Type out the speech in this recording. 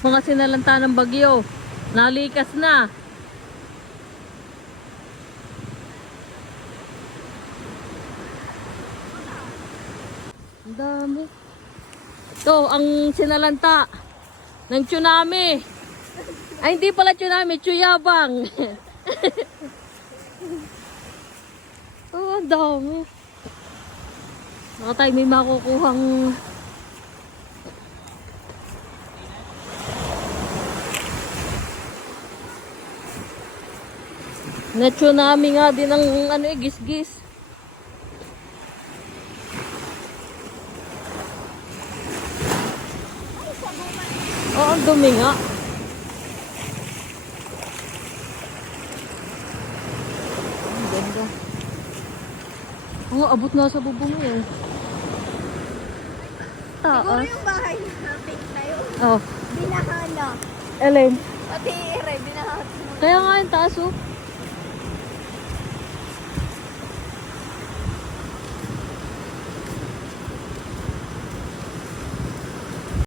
mga sinalanta ng bagyo. Nalikas na. Ang dami. Ito, ang sinalanta ng tsunami. Ay, hindi pala tsunami, tsuyabang. oh, ang dami. Baka tayo may makukuhang na tsunami nga din ang ano eh, gis-gis. Oo, ang dumi nga. Ang ganda. Oo, abot nga sa bubong eh. Siguro Taas. yung bahay natin na yun. Oh, Binahan na. Ellen. Pati ere, binahan. Kaya nga yung taas oh.